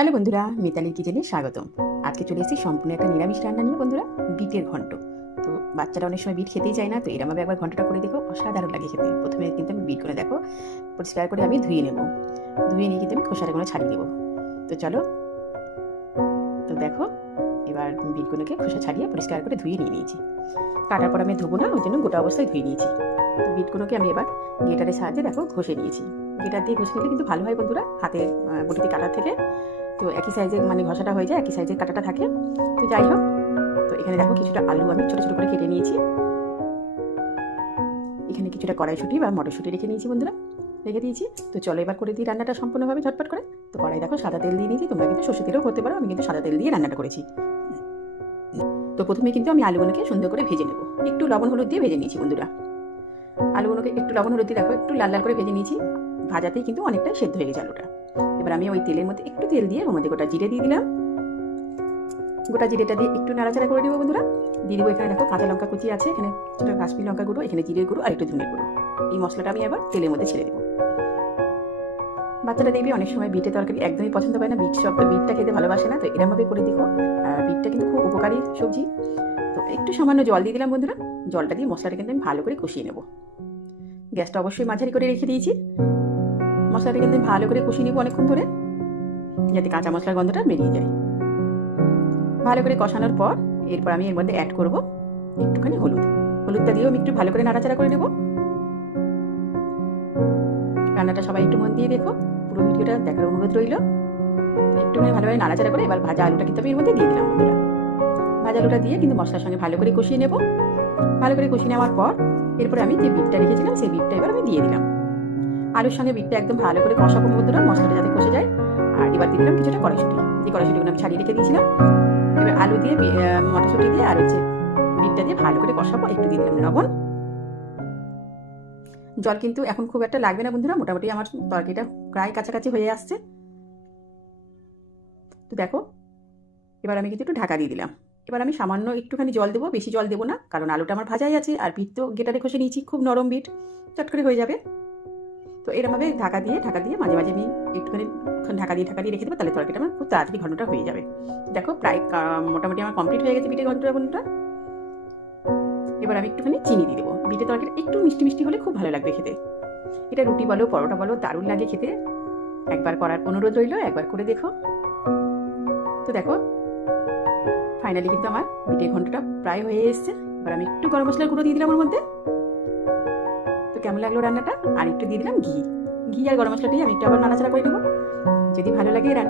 Hello বন্ধুরা, মিতালির কিচেনে স্বাগতম। আজকে চলে এসেছি সম্পূর্ণ একটা নিরামিষ রান্না নিয়ে বন্ধুরা, বিটের ঘন্ট। তো বাচ্চারা অনেক সময় বিট খেতেই চায় না, তো এরমভাবে একবার ঘন্টটা করে দেখো, অসাধারণ লাগে খেতে। প্রথমে কিন্তু আমি বিটগুলো দেখো পরিষ্কার করে আমি ধুয়ে নেব। ধুয়ে নিয়ে কিন্তু আমি খোসাটাগুলো ছাড়িয়ে নেবো। তো চলো, তো দেখো এবার বিটগুলোকে খোসা ছাড়িয়ে পরিষ্কার করে ধুয়ে নিয়ে নিয়েছি। কাটার পর আমি ধুবো না, ওই জন্য গোটা অবস্থায় ধুয়ে নিয়েছি। তো বিটগুলোকে আমি এবার গ্রেটারের সাহায্যে দেখো ঘষে নিয়েছি। গ্রেটার দিয়ে ঘষে নিলে কিন্তু ভালো হয় বন্ধুরা, হাতে বটিতে কাটার থেকে। তো একই সাইজের মানে ঘষাটা হয়ে যায়, একই সাইজের কাটাটা থাকে। তো যাই হোক, তো এখানে দেখো কিছুটা আলু আমি ছোটো ছোটো করে কেটে নিয়েছি। এখানে কিছুটা কড়াইশুঁটি বা মটরশুঁটি রেখে নিয়েছি বন্ধুরা, রেখে দিয়েছি। তো চলো এবার করে দিই রান্নাটা সম্পূর্ণভাবে ঝটপট করে। তো কড়াই দেখো সাদা তেল দিয়ে নিয়েছি, তোমরা কিন্তু সর্ষে তেলও করতে পারো, আমি কিন্তু সাদা তেল দিয়ে রান্নাটা করেছি। তো প্রথমে কিন্তু আমি আলুগুলোকে সুন্দর করে ভেজে নেবো, একটু লবণ হলুদ দিয়ে ভেজে নিয়েছি বন্ধুরা। আলুগুলোকে একটু লবণ হলুদ দিয়ে দেখো একটু লাল লাল করে ভেজে নিয়েছি। ভাজাতেই কিন্তু অনেকটাই সেদ্ধ হয়ে গেছে আলুটা। এবার আমি ওই তেলের মধ্যে একটু তেল দিয়ে ওর মধ্যে গোটা জিরে দিয়ে দিলাম। গোটা জিরেটা দিয়ে একটু নাড়াচাড়া করে দেবো বন্ধুরা। দিয়ে দেবো এখানে দেখো কাঁচা লঙ্কা কুচি আছে, এখানে কিছুটা কাশ্মীর লঙ্কা গুঁড়ো, এখানে জিরে গুঁড়ো আর একটু ধনে গুঁড়ো। এই মশলাটা আমি এবার তেলের মধ্যে ছেড়ে দেবো। বাচ্চারা দেখবি অনেক সময় বিটের তরকারি একদমই পছন্দ করে না, বিটটা খেতে ভালোবাসে না। তো এরমভাবে করে দেখো, বিটটা কিন্তু খুব উপকারী সবজি। তো একটু সামান্য জল দিয়ে দিলাম বন্ধুরা। জলটা দিয়ে মশলাটা কিন্তু আমি ভালো করে কষিয়ে নেবো। গ্যাসটা অবশ্যই মাঝারি করে রেখে দিয়েছি। মশলাটা কিন্তু আমি ভালো করে কষিয়ে নেবো অনেকক্ষণ ধরে, যাতে কাঁচা মশলার গন্ধটা বেরিয়ে যায়। ভালো করে কষানোর পর এরপর আমি এর মধ্যে অ্যাড করব একটুখানি হলুদটা দিয়েও আমি একটু ভালো করে নাড়াচাড়া করে নেব। রান্নাটা সবাই একটু মন দিয়ে দেখো, পুরো ভিডিওটা দেখার অনুরোধ রইল। একটুখানি ভালোভাবে নাড়াচাড়া করে এবার ভাজা আলুটা কিন্তু আমি এর মধ্যে দিয়ে দিলাম বন্ধুরা। ভাজা আলুটা দিয়ে কিন্তু মশলার সঙ্গে ভালো করে কষিয়ে নেব। ভালো করে কষিয়ে নেওয়ার পর এরপরে আমি যে বিটটা রেখেছিলাম সেই বিটটা এবার আমি দিয়ে দিলাম। আলুর সঙ্গে বিটটা একদম ভালো করে কষাবো বন্ধুরা, মশলাটা যাতে কষে যায়। আর এবার দিয়ে দিলাম কিছুটা কড়াইশুঁটি, যে কড়াইশুঁটিগুলো আমি ছাড়িয়ে রেখে দিয়েছিলাম। এবার আলু দিয়ে মটরশুঁটি দিয়ে আর হচ্ছে বিটটা দিয়ে ভালো করে কষাবো। একটু দিয়ে দিলাম লবণ। জল কিন্তু এখন খুব একটা লাগবে না বন্ধুরা, মোটামুটি আমার তরকারিটা প্রায় কাছাকাছি হয়ে আসছে। তো দেখো এবার আমি কিন্তু একটু ঢাকা দিয়ে দিলাম। এবার আমি সামান্য একটুখানি জল দেবো, বেশি জল দেবো না, কারণ আলুটা আমার ভাজাই আছে আর বিট তো গেটারে কষে নিয়েছি, খুব নরম বিট, চট করে হয়ে যাবে। তো এরমভাবে ঢাকা দিয়ে মাঝে মাঝে আমি একটুখানি ঢাকা দিয়ে রেখে দেবো, তাহলে তরকারিটা আমার খুব তাড়াতাড়ি ঘন্টটা হয়ে যাবে। দেখো প্রায় মোটামুটি আমার কমপ্লিট হয়ে গেছে বিটের ঘন্টটা। এবার আমি একটুখানি চিনি দিয়ে দেবো। বিটের তরকারি একটু মিষ্টি মিষ্টি হলে খুব ভালো লাগবে খেতে। এটা রুটি বলো পরোটা বলো দারুণ লাগে খেতে। একবার করার অনুরোধ রইল, একবার করে দেখো। তো দেখো ফাইনালি কিন্তু আমার বিটের ঘন্টটা প্রায় হয়ে এসছে। এবার আমি একটু গরম মশলার গুঁড়ো দিয়ে দিলাম ওর মধ্যে। তো কেমন লাগলো রান্নাটা, আর একটু দিয়ে দিলাম ঘি আর গরম মশলাটাই আমি একটু আবার নাড়াচাড়া করে নেবো। যদি ভালো লাগে